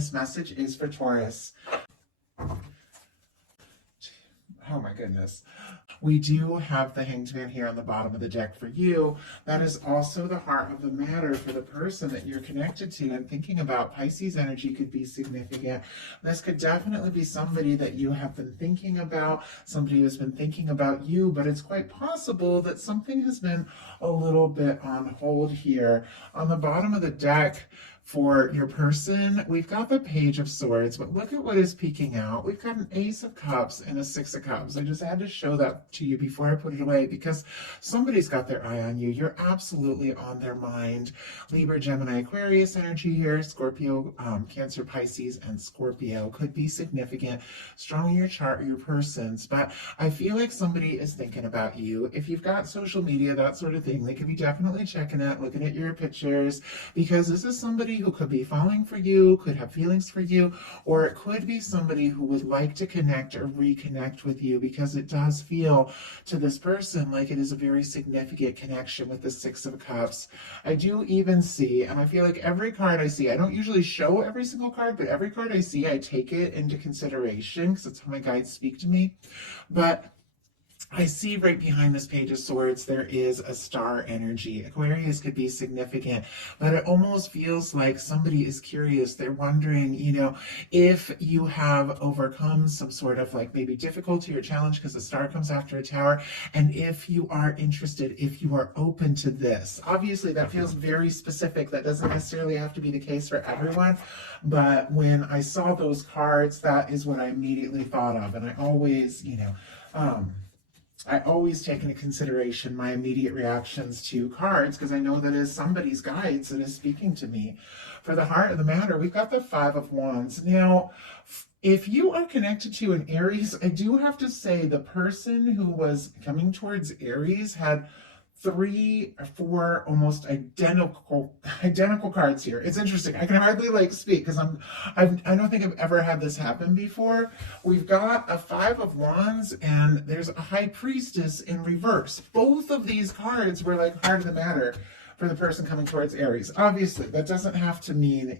this message is for Taurus. Oh my goodness. We do have the Hanged Man here on the bottom of the deck for you. That is also the heart of the matter for the person that you're connected to and thinking about. Pisces energy could be significant. This could definitely be somebody that you have been thinking about, somebody who has been thinking about you, but it's quite possible that something has been a little bit on hold here. On the bottom of the deck, for your person, we've got the Page of Swords, but look at what is peeking out. We've got an Ace of Cups and a Six of Cups. I just had to show that to you before I put it away because somebody's got their eye on you. You're absolutely on their mind. Libra, Gemini, Aquarius energy here. Scorpio, Cancer, Pisces, and Scorpio could be significant. Strong in your chart or your person's, but I feel like somebody is thinking about you. If you've got social media, that sort of thing, they could be definitely checking it, looking at your pictures, because this is somebody who could be falling for you, could have feelings for you, or it could be somebody who would like to connect or reconnect with you, because it does feel to this person like it is a very significant connection with the Six of Cups. I do even see, and I feel like every card I see, I don't usually show every single card, but every card I see, I take it into consideration because that's how my guides speak to me. But I see right behind this Page of Swords, there is a star energy. Aquarius could be significant, but it almost feels like somebody is curious. They're wondering, if you have overcome some sort of like maybe difficulty or challenge because the star comes after a tower, and if you are interested, if you are open to this. Obviously, that feels very specific. That doesn't necessarily have to be the case for everyone, but when I saw those cards, that is what I immediately thought of, and I always, I always take into consideration my immediate reactions to cards because I know that is somebody's guides that is speaking to me. For the heart of the matter, we've got the Five of Wands. Now, if you are connected to an Aries, I do have to say the person who was coming towards Aries had 3 or 4 almost identical cards here. It's interesting. I can hardly speak because I don't think I've ever had this happen before. We've got a Five of Wands and there's a High Priestess in reverse. Both of these cards were like heart of the matter for the person coming towards Aries. Obviously, that doesn't have to mean,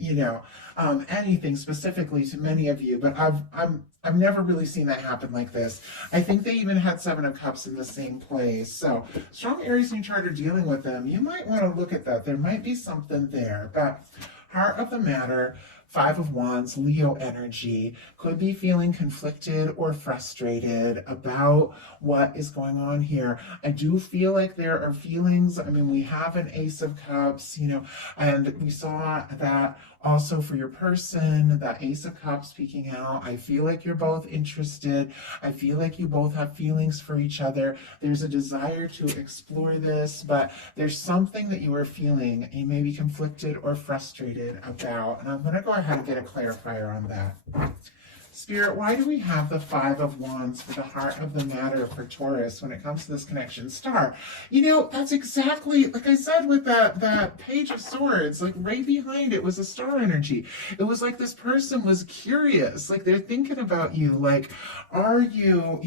anything specifically to many of you, but I've never really seen that happen like this. I think they even had Seven of Cups in the same place. So strong Aries in your chart are dealing with them. You might want to look at that. There might be something there, but heart of the matter, Five of Wands, Leo energy, could be feeling conflicted or frustrated about what is going on here. I do feel like there are feelings. I mean, we have an Ace of Cups, and we saw that also for your person, that Ace of Cups peeking out. I feel like you're both interested. I feel like you both have feelings for each other. There's a desire to explore this, but there's something that you are feeling, you may be conflicted or frustrated about. And I'm going to go ahead and get a clarifier on that. Spirit, why do we have the Five of Wands for the heart of the matter for Taurus when it comes to this connection? Star. That's exactly, like I said with that Page of Swords, like right behind it was a star energy. It was like this person was curious, like they're thinking about you, like, are you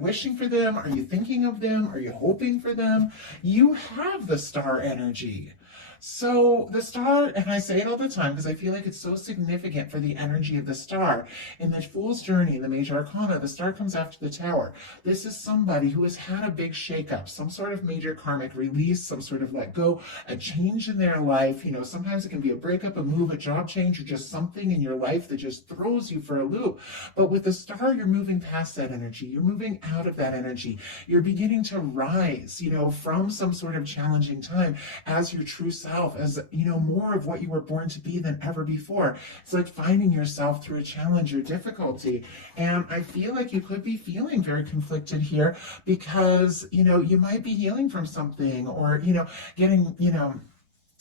wishing for them? Are you thinking of them? Are you hoping for them? You have the star energy. So the star, and I say it all the time because I feel like it's so significant for the energy of the star. In the Fool's Journey, in the Major Arcana, the star comes after the Tower. This is somebody who has had a big shakeup, some sort of major karmic release, some sort of let go, a change in their life. Sometimes it can be a breakup, a move, a job change, or just something in your life that just throws you for a loop. But with the star, you're moving past that energy. You're moving out of that energy. You're beginning to rise, from some sort of challenging time as your true self, as more of what you were born to be than ever before. It's like finding yourself through a challenge or difficulty. And I feel like you could be feeling very conflicted here because you might be healing from something, or getting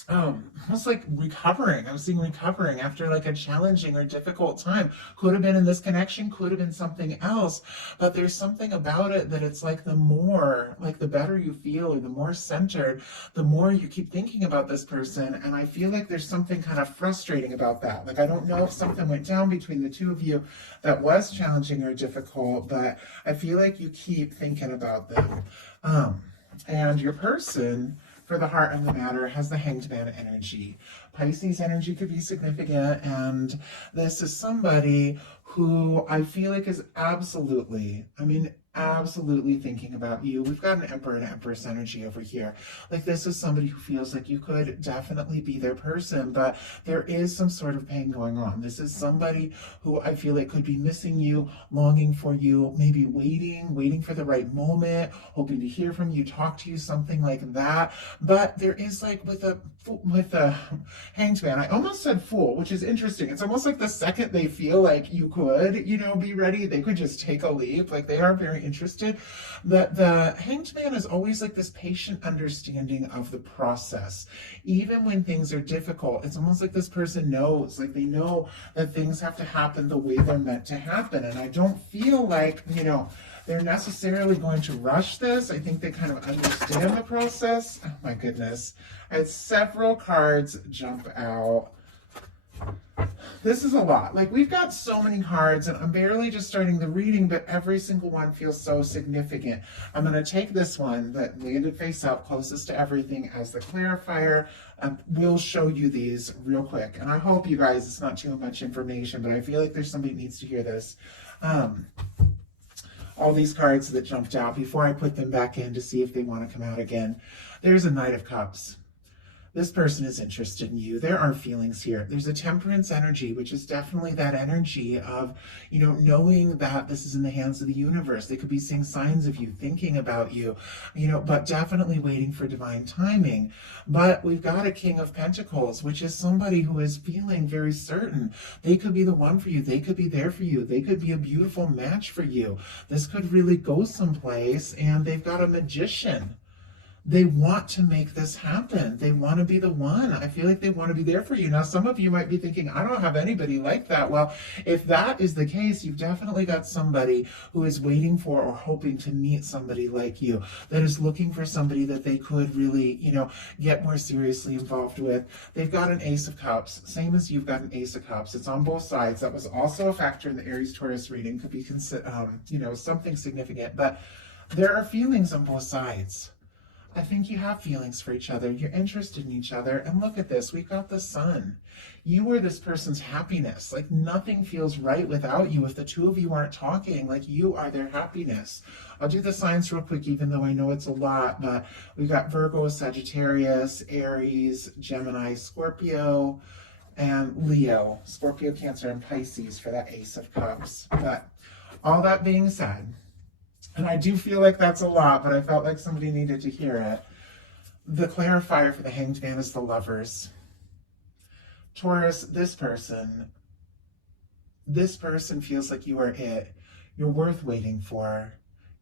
almost like recovering. I'm seeing recovering after like a challenging or difficult time. Could have been in this connection, could have been something else, but there's something about it that it's like the better you feel, or the more centered, the more you keep thinking about this person. And I feel like there's something kind of frustrating about that. Like, I don't know if something went down between the two of you that was challenging or difficult, but I feel like you keep thinking about them. And your person for the heart of the matter has the Hanged Man energy. Pisces energy could be significant, and this is somebody who I feel like is absolutely, absolutely thinking about you. We've got an Emperor and Empress energy over here. Like, this is somebody who feels like you could definitely be their person, but there is some sort of pain going on. This is somebody who I feel like could be missing you, longing for you, maybe waiting for the right moment, hoping to hear from you, talk to you, something like that. But there is, like, with a Hanged Man, I almost said Fool, which is interesting. It's almost like the second they feel like you could, be ready, they could just take a leap. Like, they are very interested. The Hanged Man is always like this patient understanding of the process. Even when things are difficult, it's almost like this person knows, like they know that things have to happen the way they're meant to happen. And I don't feel like, they're necessarily going to rush this. I think they kind of understand the process. Oh my goodness. I had several cards jump out. This is a lot. Like, we've got so many cards, and I'm barely just starting the reading, but every single one feels so significant. I'm going to take this one that landed face up closest to everything as the clarifier. We'll show you these real quick. And I hope, you guys, it's not too much information, but I feel like there's somebody who needs to hear this. All these cards that jumped out before I put them back in to see if they want to come out again. There's a Knight of Cups. This person is interested in you. There are feelings here. There's a Temperance energy, which is definitely that energy of, knowing that this is in the hands of the universe. They could be seeing signs of you, thinking about you, but definitely waiting for divine timing. But we've got a King of Pentacles, which is somebody who is feeling very certain. They could be the one for you. They could be there for you. They could be a beautiful match for you. This could really go someplace. And they've got a Magician. They want to make this happen. They want to be the one. I feel like they want to be there for you. Now, some of you might be thinking, I don't have anybody like that. Well, if that is the case, you've definitely got somebody who is waiting for or hoping to meet somebody like you, that is looking for somebody that they could really, get more seriously involved with. They've got an Ace of Cups, same as you've got an Ace of Cups. It's on both sides. That was also a factor in the Aries-Taurus reading. Could be, something significant. But there are feelings on both sides. I think you have feelings for each other. You're interested in each other. And look at this. We've got the Sun. You are this person's happiness. Like, nothing feels right without you. If the two of you aren't talking, like, you are their happiness. I'll do the signs real quick, even though I know it's a lot. But we've got Virgo, Sagittarius, Aries, Gemini, Scorpio, and Leo. Scorpio, Cancer, and Pisces for that Ace of Cups. But all that being said, and I do feel like that's a lot, but I felt like somebody needed to hear it. The clarifier for the Hanged Man is the Lovers. Taurus, this person feels like you are it. You're worth waiting for.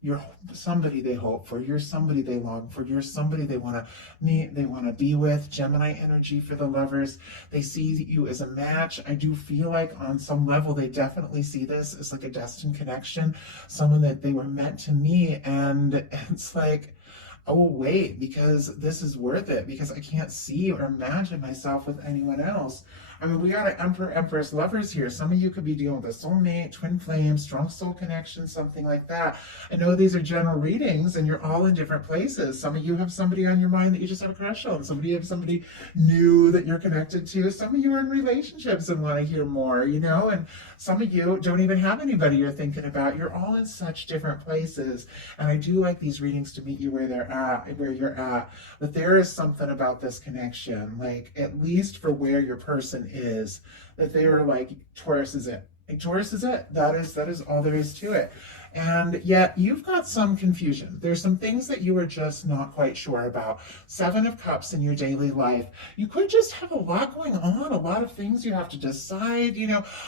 You're somebody they hope for. You're somebody they long for. You're somebody they want to meet, they want to be with. Gemini energy for the Lovers. They see you as a match. I do feel like on some level they definitely see this as like a destined connection, someone that they were meant to meet. And it's like, oh, wait, because this is worth it, because I can't see or imagine myself with anyone else. I mean, we got an Emperor, Empress, Lovers here. Some of you could be dealing with a soulmate, twin flame, strong soul connection, something like that. I know these are general readings and you're all in different places. Some of you have somebody on your mind that you just have a crush on. Some of you have somebody new that you're connected to. Some of you are in relationships and want to hear more, and some of you don't even have anybody you're thinking about. You're all in such different places. And I do like these readings to meet you where you're at. But there is something about this connection, like, at least for where your person is, that they are like, Taurus is it. Like, Taurus is it. That is all there is to it. And yet you've got some confusion. There's some things that you are just not quite sure about. 7 of Cups in your daily life. You could just have a lot going on, a lot of things you have to decide,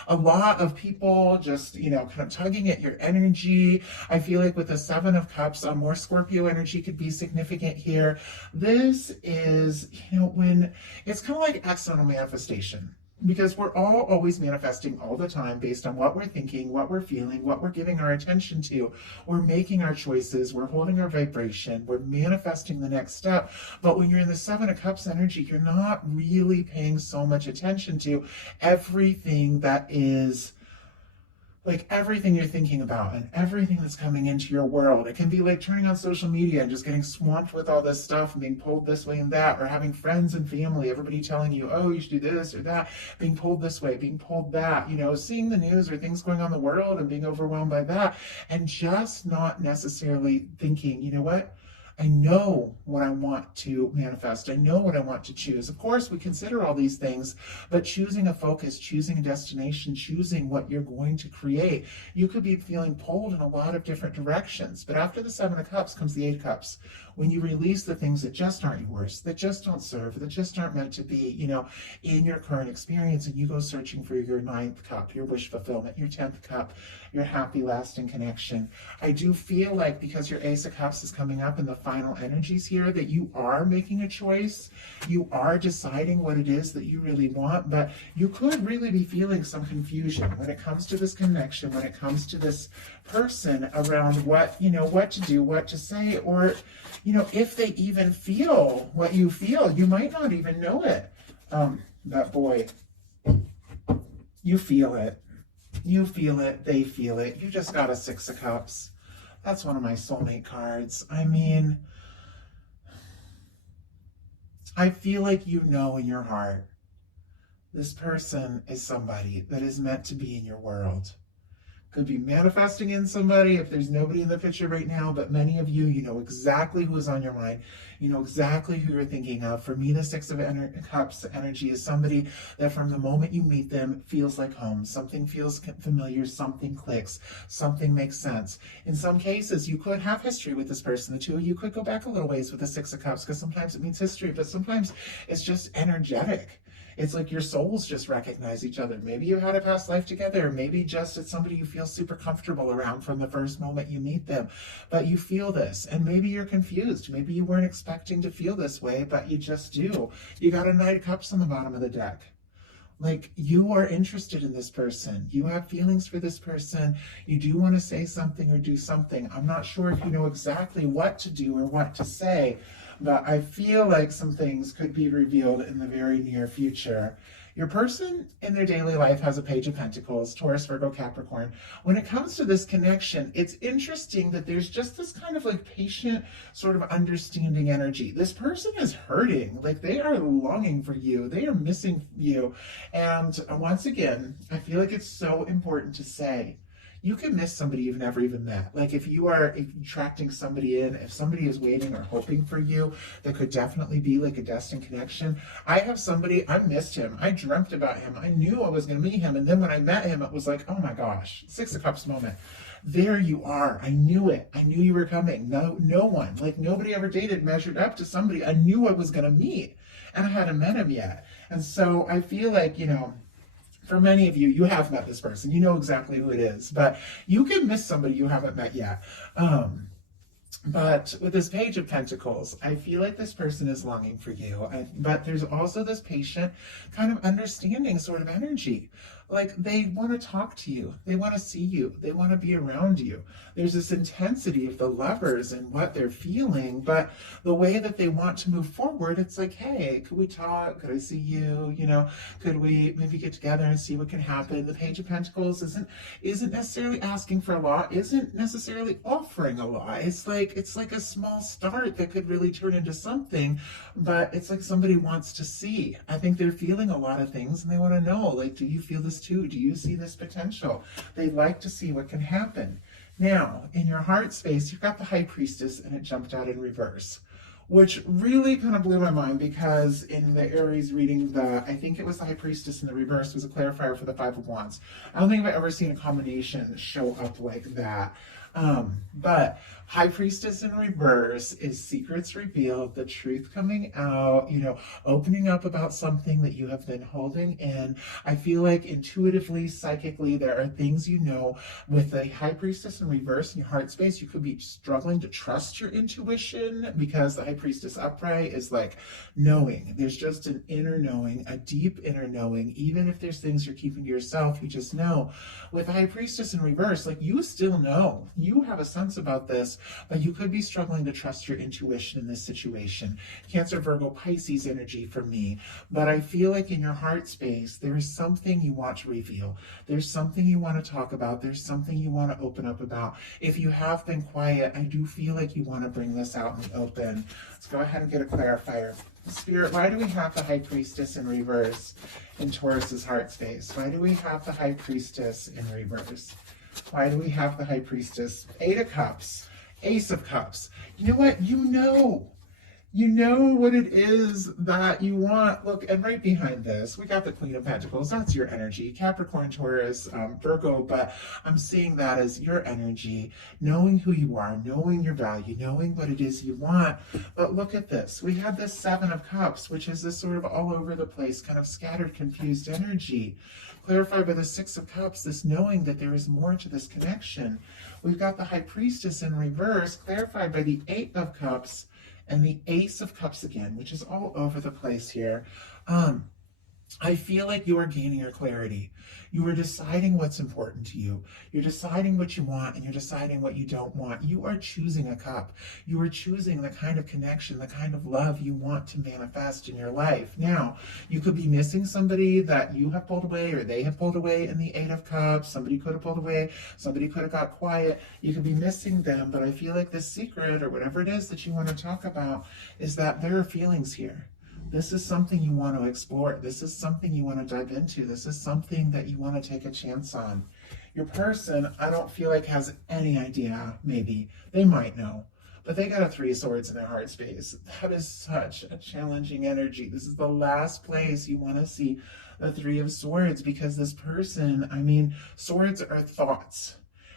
a lot of people just, kind of tugging at your energy. I feel like with the 7 of Cups, more Scorpio energy could be significant here. This is, when it's kind of like external manifestation. Because we're all always manifesting all the time based on what we're thinking, what we're feeling, what we're giving our attention to. We're making our choices. We're holding our vibration. We're manifesting the next step. But when you're in the 7 of Cups energy, you're not really paying so much attention to everything that is like everything you're thinking about and everything that's coming into your world. It can be like turning on social media and just getting swamped with all this stuff and being pulled this way and that, or having friends and family, everybody telling you, oh, you should do this or that, being pulled this way, being pulled that, seeing the news or things going on in the world and being overwhelmed by that, and just not necessarily thinking, you know what? I know what I want to manifest. I know what I want to choose. Of course, we consider all these things, but choosing a focus, choosing a destination, choosing what you're going to create, you could be feeling pulled in a lot of different directions. But after the Seven of Cups comes the Eight of Cups. When you release the things that just aren't yours, that just don't serve, that just aren't meant to be, in your current experience, and you go searching for your ninth cup, your wish fulfillment, your 10th cup, your happy lasting connection. I do feel like, because your Ace of Cups is coming up in the final energies here, that you are making a choice. You are deciding what it is that you really want, but you could really be feeling some confusion when it comes to this connection, when it comes to this person, around what to do, what to say, or if they even feel what you feel. You might not even know it. But boy, you feel it. You feel it, they feel it. You just got a Six of Cups. That's one of my soulmate cards. I mean, I feel like in your heart, this person is somebody that is meant to be in your world. Could be manifesting in somebody if there's nobody in the picture right now, but many of you, know exactly who is on your mind. You know exactly who you're thinking of. For me, the Six of Cups energy is somebody that from the moment you meet them feels like home. Something feels familiar, something clicks, something makes sense. In some cases, you could have history with this person. The two of you could go back a little ways with the Six of Cups, because sometimes it means history, but sometimes it's just energetic. It's like your souls just recognize each other. Maybe you had a past life together. Maybe just it's somebody you feel super comfortable around from the first moment you meet them. But you feel this, and maybe you're confused. Maybe you weren't expecting to feel this way, but you just do. You got a Knight of Cups on the bottom of the deck. Like, you are interested in this person. You have feelings for this person. You do want to say something or do something. I'm not sure if you know exactly what to do or what to say, but I feel like some things could be revealed in the very near future. Your person in their daily life has a Page of Pentacles, Taurus, Virgo, Capricorn. When it comes to this connection, it's interesting that there's just this kind of like patient sort of understanding energy. This person is hurting, like they are longing for you. They are missing you. And once again, I feel like it's so important to say, you can miss somebody you've never even met. Like if you are attracting somebody in, if somebody is waiting or hoping for you, that could definitely be like a destined connection. I have somebody, I missed him. I dreamt about him. I knew I was going to meet him. And then when I met him, it was like, oh my gosh, Six of Cups moment. There you are. I knew it. I knew you were coming. No one, like nobody ever dated measured up to somebody I knew I was going to meet. And I hadn't met him yet. And so I feel like, for many of you, you have met this person. You know exactly who it is, but you can miss somebody you haven't met yet. But with this Page of Pentacles, I feel like this person is longing for you. But there's also this patient kind of understanding sort of energy. Like they want to talk to you. They want to see you. They want to be around you. There's this intensity of the lovers and what they're feeling, but the way that they want to move forward, it's like, hey, could we talk? Could I see you? Could we maybe get together and see what can happen? The Page of Pentacles isn't necessarily asking for a lot, isn't necessarily offering a lot. It's like a small start that could really turn into something, but it's like somebody wants to see. I think they're feeling a lot of things and they want to know, like, do you feel this too? Do you see this potential? They'd like to see what can happen. Now, in your heart space, you've got the High Priestess and it jumped out in reverse, which really kind of blew my mind, because in the Aries reading, I think it was the High Priestess in the reverse was a clarifier for the Five of Wands. I don't think I've ever seen a combination show up like that. But High Priestess in reverse is secrets revealed, the truth coming out, opening up about something that you have been holding in. I feel like intuitively, psychically, there are things with the High Priestess in reverse in your heart space. You could be struggling to trust your intuition, because the High Priestess upright is like knowing. There's just an inner knowing, a deep inner knowing. Even if there's things you're keeping to yourself, you just know. With the High Priestess in reverse, like you still know. you have a sense about this, but you could be struggling to trust your intuition in this situation. Cancer, Virgo, Pisces energy for me. But I feel like in your heart space, there is something you want to reveal. There's something you want to talk about. There's something you want to open up about. If you have been quiet, I do feel like you want to bring this out in the open. Let's go ahead and get a clarifier. Spirit, why do we have the High Priestess in reverse in Taurus's heart space? Why do we have the High Priestess in reverse? Why do we have the High Priestess? 8 of Cups, Ace of Cups. You know what? You know what it is that you want. Look, and right behind this, we got the Queen of Pentacles. That's your energy. Capricorn, Taurus, Virgo, but I'm seeing that as your energy, knowing who you are, knowing your value, knowing what it is you want. But look at this. We had this 7 of Cups, which is this sort of all over the place, kind of scattered, confused energy. Clarified by the 6 of Cups, this knowing that there is more to this connection. We've got the High Priestess in reverse, clarified by the 8 of Cups, and the Ace of Cups again, which is all over the place here. I feel like you are gaining your clarity. You are deciding what's important to you. You're deciding what you want, and you're deciding what you don't want. You are choosing a cup. You are choosing the kind of connection, the kind of love you want to manifest in your life. Now, you could be missing somebody that you have pulled away or they have pulled away in the 8 of Cups. Somebody could have pulled away. Somebody could have got quiet. You could be missing them, but I feel like the secret or whatever it is that you want to talk about is that there are feelings here. This is something you want to explore. This is something you want to dive into. This is something that you want to take a chance on. Your person, I don't feel like has any idea, maybe. They might know, but they got a 3 of Swords in their heart space. That is such a challenging energy. This is the last place you want to see the 3 of Swords, because this person, I mean, swords are thoughts.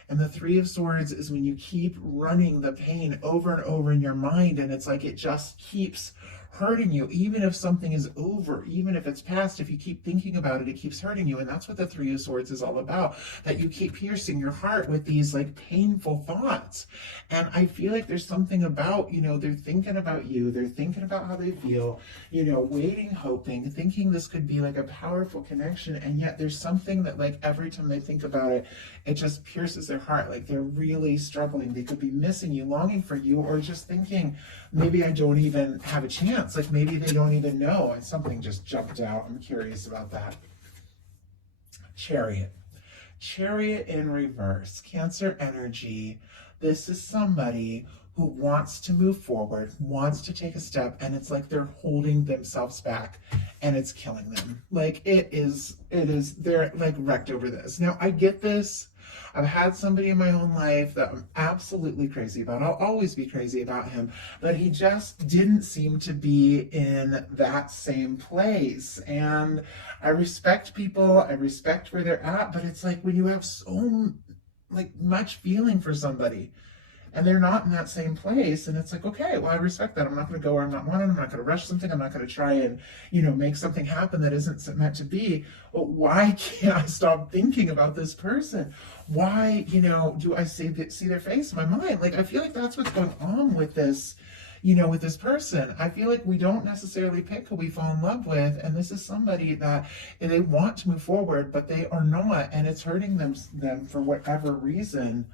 And the 3 of Swords is when you keep running the pain over and over in your mind, and it's like it just keeps hurting you. Even if something is over, even if it's past, if you keep thinking about it, it keeps hurting you. And that's what the 3 of Swords is all about, that you keep piercing your heart with these like painful thoughts. And I feel like there's something about, you know, they're thinking about you, they're thinking about how they feel, you know, waiting, hoping, thinking this could be like a powerful connection. And yet there's something that like every time they think about it, it just pierces their heart. Like they're really struggling. They could be missing you, longing for you, or just thinking, maybe I don't even have a chance. Like maybe they don't even know. And something just jumped out. I'm curious about that. Chariot. Chariot in reverse. Cancer energy. This is somebody who wants to move forward, wants to take a step, and it's like they're holding themselves back and it's killing them. Like it is, they're like wrecked over this. Now I get this. I've had somebody in my own life that I'm absolutely crazy about. I'll always be crazy about him, but he just didn't seem to be in that same place. And I respect people, I respect where they're at, but it's like when you have so like much feeling for somebody and they're not in that same place, and it's like, okay, well, I respect that. I'm not going to go where I'm not wanted. I'm not going to rush something. I'm not going to try and, you know, make something happen that isn't meant to be. Well, why can't I stop thinking about this person? Why, you know, do I see their face in my mind? Like, I feel like that's what's going on with this, you know, with this person. I feel like we don't necessarily pick who we fall in love with, and this is somebody that they want to move forward, but they are not, and it's hurting them for whatever reason.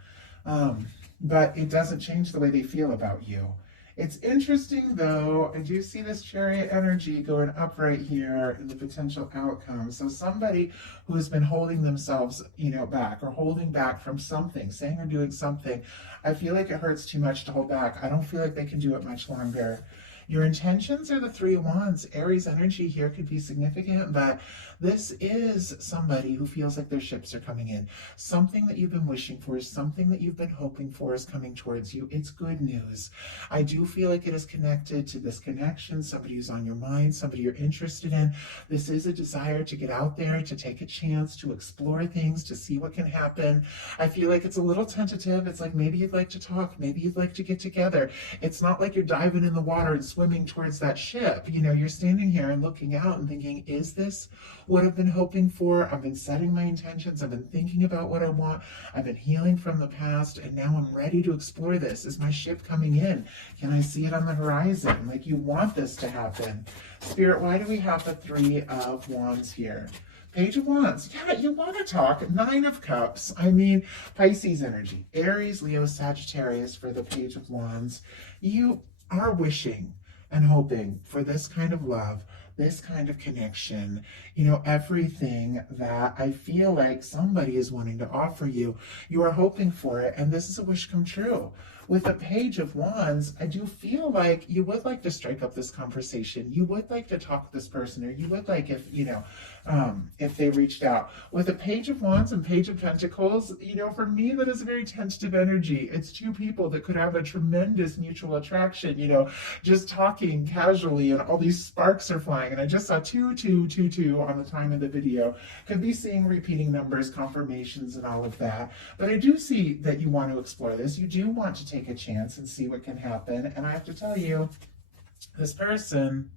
But it doesn't change the way they feel about you. It's interesting though, I do see this Chariot energy going up right here in the potential outcome. So somebody who has been holding themselves, you know, back or holding back from something, saying or doing something, I feel like it hurts too much to hold back. I don't feel like they can do it much longer. Your intentions are the 3 of Wands. Aries energy here could be significant, but this is somebody who feels like their ships are coming in. Something that you've been wishing for, something that you've been hoping for is coming towards you. It's good news. I do feel like it is connected to this connection, somebody who's on your mind, somebody you're interested in. This is a desire to get out there, to take a chance, to explore things, to see what can happen. I feel like it's a little tentative. It's like maybe you'd like to talk, maybe you'd like to get together. It's not like you're diving in the water and swimming towards that ship. You know, you're standing here and looking out and thinking, is this what I've been hoping for? I've been setting my intentions. I've been thinking about what I want. I've been healing from the past, and now I'm ready to explore this. Is my ship coming in? Can I see it on the horizon? Like, you want this to happen. Spirit, why do we have the 3 of Wands here? Page of Wands. Yeah, you want to talk. Nine of Cups. I mean, Pisces energy. Aries, Leo, Sagittarius for the Page of Wands. You are wishing and hoping for this kind of love, this kind of connection, everything that I feel like somebody is wanting to offer you. You are hoping for it, and this is a wish come true. With the Page of Wands, I do feel like you would like to strike up this conversation. You would like to talk to this person, or you would like if they reached out. With the Page of Wands and Page of Pentacles, for me, that is a very tentative energy. It's two people that could have a tremendous mutual attraction, just talking casually, and all these sparks are flying. And I just saw 2 on the time of the video. Could be seeing repeating numbers, confirmations, and all of that. But I do see that you want to explore this. You do want to take a chance and see what can happen. And I have to tell you, this person,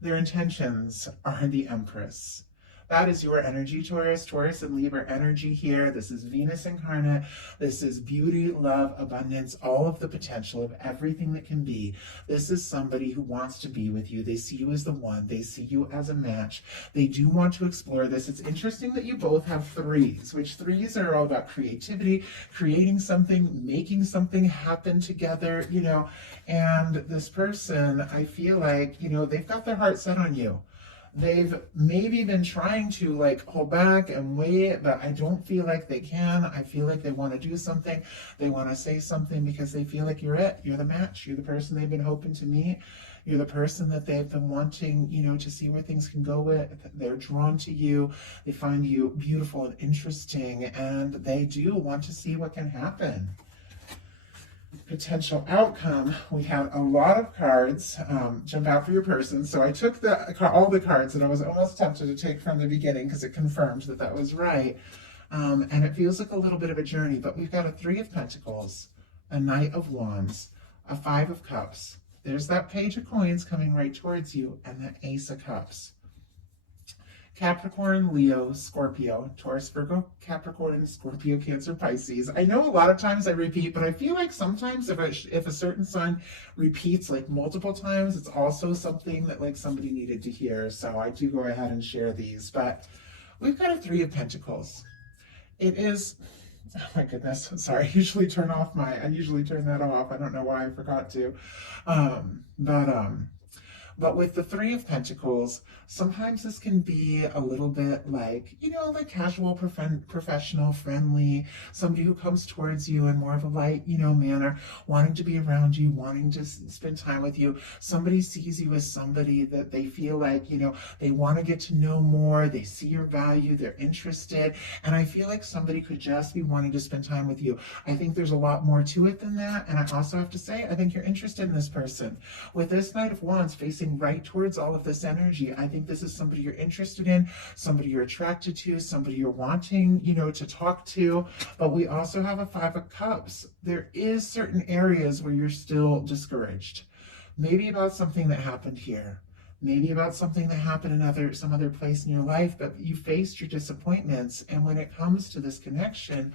their intentions are the Empress. That is your energy, Taurus. Taurus and Libra energy here. This is Venus incarnate. This is beauty, love, abundance, all of the potential of everything that can be. This is somebody who wants to be with you. They see you as the one. They see you as a match. They do want to explore this. It's interesting that you both have threes, which threes are all about creativity, creating something, making something happen together, and this person, I feel like, they've got their heart set on you. They've maybe been trying to hold back and wait, but I don't feel like they can. I feel like they want to do something. They want to say something because they feel like you're it. You're the match. You're the person they've been hoping to meet. You're the person that they've been wanting, to see where things can go with. They're drawn to you. They find you beautiful and interesting, and they do want to see what can happen. Potential outcome, we had a lot of cards jump out for your person. So I took all the cards that I was almost tempted to take from the beginning because it confirmed that was right. And it feels like a little bit of a journey, but we've got a Three of Pentacles, a Knight of Wands, a Five of Cups. There's that Page of Coins coming right towards you, and the Ace of Cups. Capricorn, Leo, Scorpio, Taurus, Virgo, Capricorn, Scorpio, Cancer, Pisces. I know a lot of times I repeat, but I feel like sometimes if a certain sign repeats multiple times, it's also something that somebody needed to hear. So I do go ahead and share these. But we've got a Three of Pentacles. It is, oh my goodness, sorry, I usually turn that off. I don't know why I forgot to. But with the Three of Pentacles, sometimes this can be a little bit like casual, professional, friendly, somebody who comes towards you in more of a light, manner, wanting to be around you, wanting to spend time with you. Somebody sees you as somebody that they feel like, they want to get to know more. They see your value. They're interested. And I feel like somebody could just be wanting to spend time with you. I think there's a lot more to it than that. And I also have to say, I think you're interested in this person. With this Knight of Wands facing right towards all of this energy, I think this is somebody you're interested in, somebody you're attracted to, somebody you're wanting, to talk to. But we also have a Five of Cups. There is certain areas where you're still discouraged. Maybe about something that happened here. Maybe about something that happened in some other place in your life, but you faced your disappointments. And when it comes to this connection,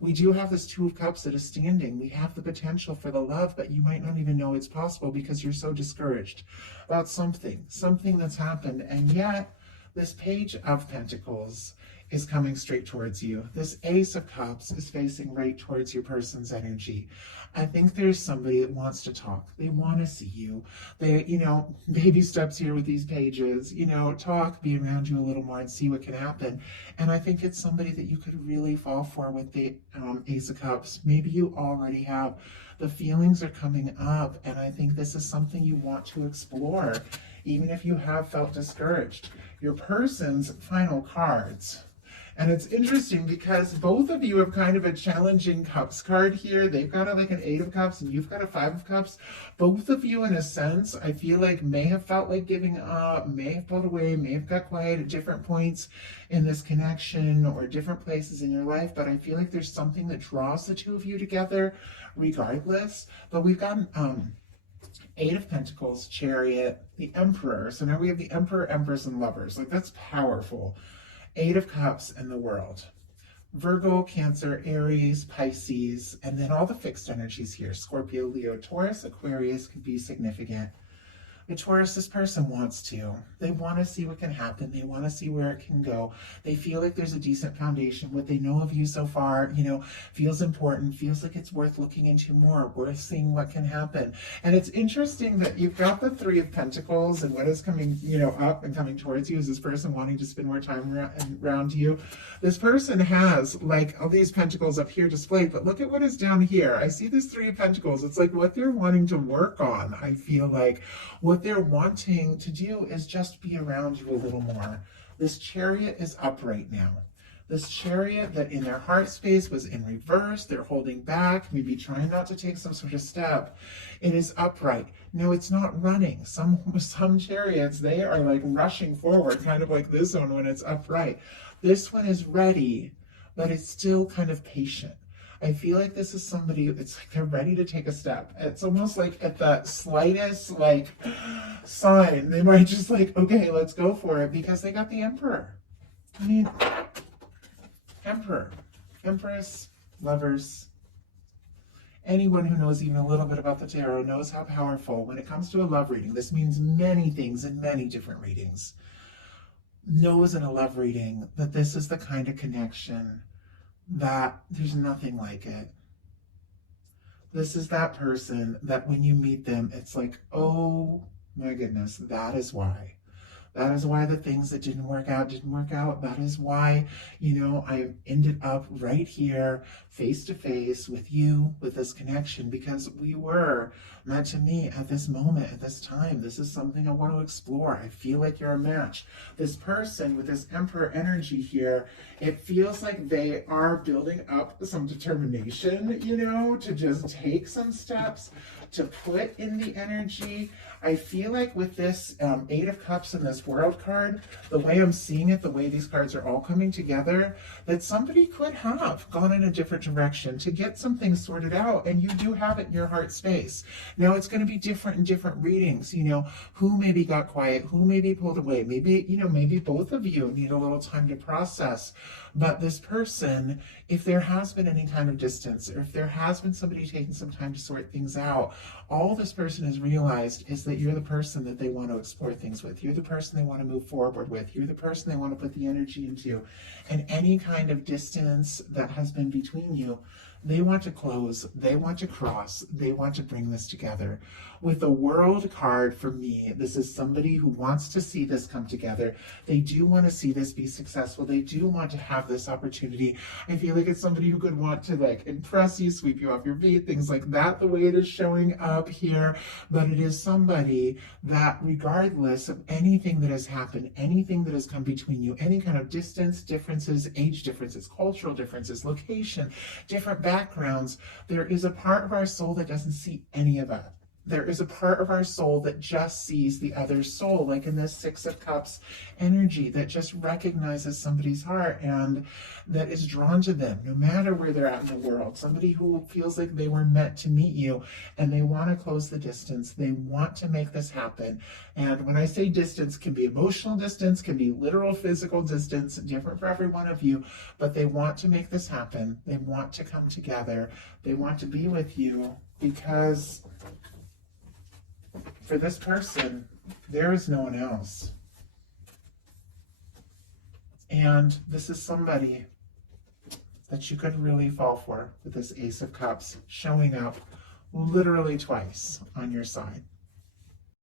we do have this Two of Cups that is standing. We have the potential for the love, but you might not even know it's possible because you're so discouraged about something that's happened. And yet, this Page of Pentacles is coming straight towards you. This Ace of Cups is facing right towards your person's energy. I think there's somebody that wants to talk. They want to see you. They, baby steps here with these pages, talk, be around you a little more and see what can happen. And I think it's somebody that you could really fall for with the Ace of Cups. Maybe you already have. The feelings are coming up, and I think this is something you want to explore, even if you have felt discouraged. Your person's final cards. And it's interesting because both of you have kind of a challenging cups card here. They've got an Eight of Cups and you've got a Five of Cups. Both of you, in a sense, I feel like may have felt like giving up, may have pulled away, may have got quiet at different points in this connection or different places in your life. But I feel like there's something that draws the two of you together regardless. But we've got Eight of Pentacles, Chariot, the Emperor. So now we have the Emperor, Empress, and Lovers. That's powerful. Eight of Cups and the World. Virgo, Cancer, Aries, Pisces, and then all the fixed energies here. Scorpio, Leo, Taurus, Aquarius could be significant. The Taurus, this person wants to. They want to see what can happen. They want to see where it can go. They feel like there's a decent foundation. What they know of you so far, feels important, feels like it's worth looking into more, worth seeing what can happen. And it's interesting that you've got the Three of Pentacles, and what is coming, up and coming towards you is this person wanting to spend more time around you. This person has like all these pentacles up here displayed, but look at what is down here. I see this Three of Pentacles. It's like what they're wanting to work on. I feel like what they're wanting to do is just be around you a little more. This Chariot is up right now. This Chariot that in their heart space was in reverse, they're holding back, maybe trying not to take some sort of step. It is upright. No, it's not running. Some Chariots, they are like rushing forward, kind of like this one when it's upright. This one is ready, but it's still kind of patient. I feel like this is somebody, it's like they're ready to take a step. It's almost like at the slightest sign, they might just okay, let's go for it, because they got the Emperor. I mean, Emperor, Empress, Lovers. Anyone who knows even a little bit about the tarot knows how powerful, when it comes to a love reading, this means many things in many different readings, knows in a love reading that this is the kind of connection that there's nothing like it. This is that person that when you meet them, it's like, oh my goodness, that is why. That is why the things that didn't work out. That is why, I ended up right here, face to face with you, with this connection, because we were meant to meet at this moment, at this time. This is something I want to explore. I feel like you're a match. This person with this Emperor energy here, it feels like they are building up some determination, to just take some steps, to put in the energy. I feel like with this Eight of Cups and this World card, the way I'm seeing it, the way these cards are all coming together, that somebody could have gone in a different direction to get some things sorted out, and you do have it in your heart space. Now, it's going to be different in different readings, who maybe got quiet, who maybe pulled away, maybe, maybe both of you need a little time to process. But this person, if there has been any kind of distance, or if there has been somebody taking some time to sort things out, all this person has realized is that you're the person that they want to explore things with. You're the person they want to move forward with. You're the person they want to put the energy into. And any kind of distance that has been between you, they want to close, they want to cross, they want to bring this together. With the World card, for me, this is somebody who wants to see this come together. They do want to see this be successful. They do want to have this opportunity. I feel like it's somebody who could want to impress you, sweep you off your feet, things like that, the way it is showing up here. But it is somebody that, regardless of anything that has happened, anything that has come between you, any kind of distance, differences, age differences, cultural differences, location, different backgrounds, there is a part of our soul that doesn't see any of that. There is a part of our soul that just sees the other soul, like in this Six of Cups energy, that just recognizes somebody's heart and that is drawn to them, no matter where they're at in the world. Somebody who feels like they were meant to meet you, and they want to close the distance. They want to make this happen. And when I say distance, can be emotional distance, can be literal physical distance, different for every one of you, but they want to make this happen. They want to come together. They want to be with you, because for this person, there is no one else. And this is somebody that you could really fall for, with this Ace of Cups showing up literally twice on your side.